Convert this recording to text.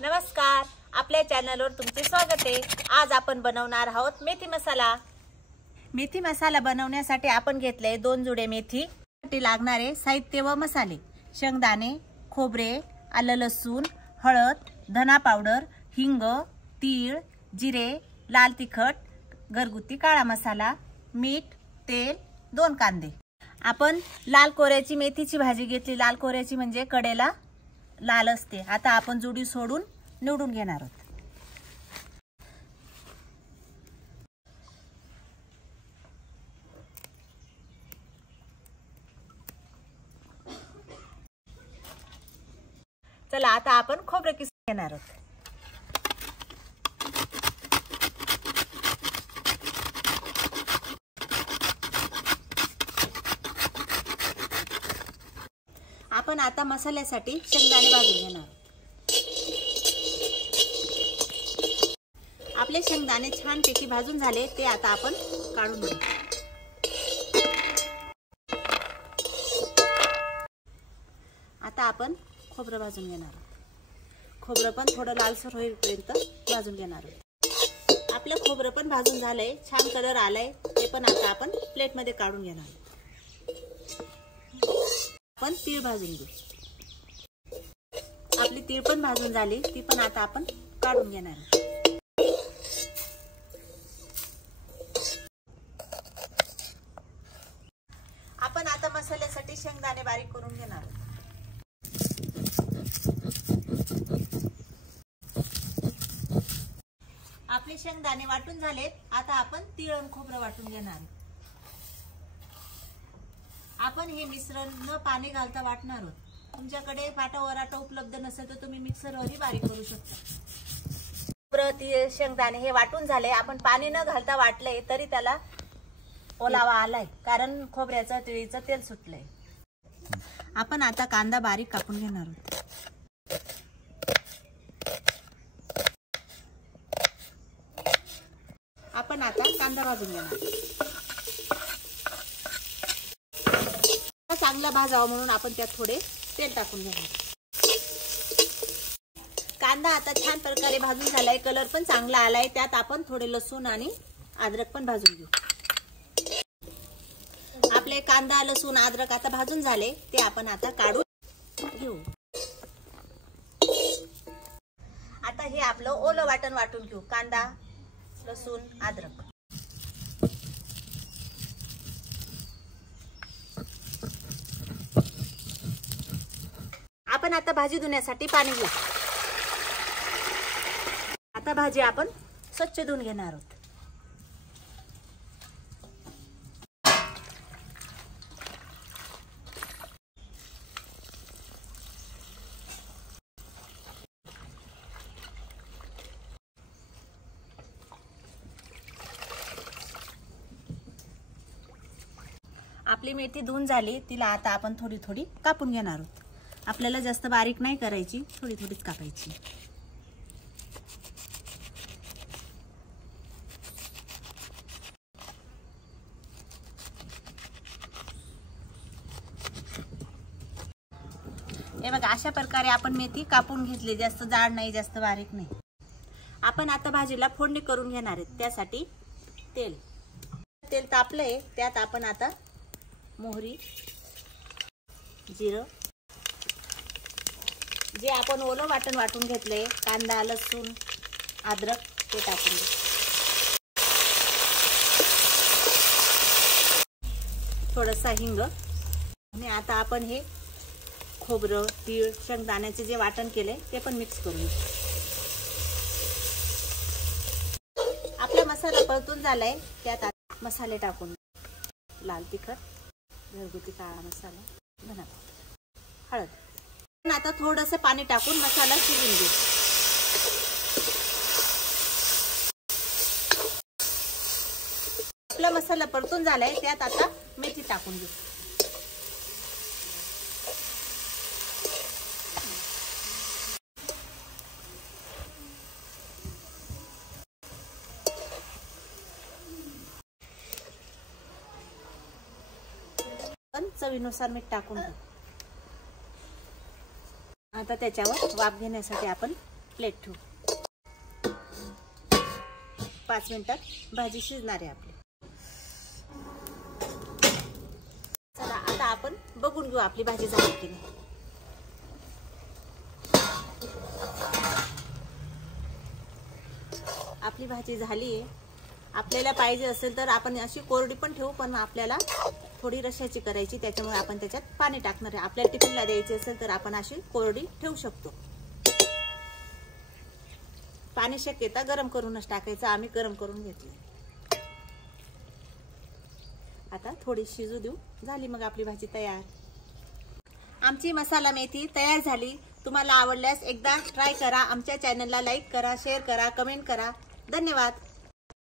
नमस्कार, आपल्या चॅनलवर तुमचे स्वागत आहे। आज आपण बनवणार आहोत मेथी मसाला। मेथी मसाला बनवण्यासाठी आपण घेतले 2 जुडे मेथी। साठी लागणारे साहित्य व मसाले: शेंगदाणे, खोबरे, आलं लसूण, हळद, धना पावडर, हिंग, तीळ, जिरे, लाल तिखट, घरगुती काळा मसाला, मीठ, तेल, 2 कांदे। आपण लाल कोऱ्याची मेथीची भाजी घेतली। लाल कोऱ्याची म्हणजे कडेला लाल असते। आता आपण जुडी सोडून निवडून घेणार आहोत। चला आता आपण खोबरे किसून घेणार आहोत। आपण आता मसाल्यासाठी शेंगदाणे भाजून घेणार। आपले शेंगदाणे छानपैकी भाजून झाले, ते आता आपण काढून घेऊ। आता आपण खोबरं भाजून घेणार। खोबरं पण थोडं लालसर होईपर्यंत भाजून घेणार। आपलं खोबरं पण भाजून झालंय, छान कलर आलाय, ते पण आता आपण प्लेट मध्ये काढून घेणार। आपण तीळ भाजून घेऊ। आपली तीळ पण भाजून झाली, ती पण आता आपण काढून घेणार। आपण आता मसाल्यासाठी शेंगदाणे बारीक करून घेणार। आपले शेंगदाणे वाटून झालेत, आता आपण तीळ आणि खोबरं वाटून घेणार। आपण हे मिश्रण न पाणी घालता वाटणार आहोत। तुमच्याकडे पाटा वराटा उपलब्ध नसेल तर तुम्ही मिक्सरवरही बारीक करू शकता। खोबरं, तीळ, शेंगदाणे हे वाटून झाले। आपण पाणी न घालता वाटले तरी त्याला ओलावा आलाय, कारण खोबऱ्याचं तिळीचं तेल सुटलंय। आपण आता कांदा बारीक कापून घेणार आहोत। आपण आता कांदा भाजून घेणार। चांगला भाजावा म्हणून आपण त्यात थोडे तेल टाकून घेणार। कांदा आता छान प्रकारे भाजून झालाय, कलर पण चांगला आलाय। त्यात आपण थोडे लसूण आणि अद्रक पण भाजून घेऊ। आपले कांदा, लसूण, अद्रक आता भाजून झाले, ते आपण आता काढून घेऊ। आता हे आपलं ओलं वाटण वाटून घेऊ। कांदा, लसूण, अद्रक। आपण आता भाजी धुण्यासाठी पाणी घेऊ। आता भाजी आपण स्वच्छ धुवून घेणार आहोत। आपली मेथी धुवून झाली, तिला आता आपण थोडी थोडी कापून घेणार आहोत। आपल्याला जास्त बारीक नाही करायची, थोडी थोडीच कापायची। हे बघा, अशा प्रकारे आपण मेथी कापून घेतली। जास्त जाड नाही, जास्त बारीक नाही। आपण आता भाजीला फोडणी करून घेणार आहेत। त्यासाठी तेल तापलंय, त्यात आपण आता मोहरी, जिरं, जे आपण ओलं वाटण वाटून घेतलंय, कांदा, लसूण, अद्रक, ते टाकून घेऊ। थोडासा हिंग, आणि आता आपण हे खोबरं, तीळ, शेंगदाण्याचे जे वाटण केलंय ते पण मिक्स करून घेऊ। आपला मसाला परतून झालाय, त्यात आता मसाले टाकून, लाल तिखट, घरगुती काळा मसाला, धना पावडर, हळद। आता थोडंसं पाणी टाकून मसाला शिजवून घेऊ। आपला मसाला परतून झालाय, त्यात आता मेथी टाकून घेऊ। पण चवीनुसार मीठ टाकून घेऊ। आता त्याच्यावर वाफ घेण्यासाठी आपण प्लेट ठेवू. 5 मिनिटात भाजी शिजणार आहे आपली. चला आता आपण बघून घेऊ आपली भाजी झाली की नाही. आपली भाजी झाली आहे. आपल्याला पाहिजे असेल तर आपण अशी कोरडी पण ठेवू, पण आपल्याला थोडी रश्याची करायची, त्याच्यामुळे आपण त्याच्यात पाणी टाकणार आहे. आपल्याला टिफिनला द्यायची असेल तर आपण अशी कोरडी ठेवू शकतो. पाणी शक्यता गरम करूनच टाकायचं. आम्ही गरम करून घेतले. आता थोडी शिजू देऊ. झाली मग आपली भाजी तयार. आमची मसाला मेथी तयार झाली. तुम्हाला आवडल्यास एकदा ट्राय करा. आमच्या चॅनलला लाईक करा, शेअर करा, कमेंट करा. धन्यवाद.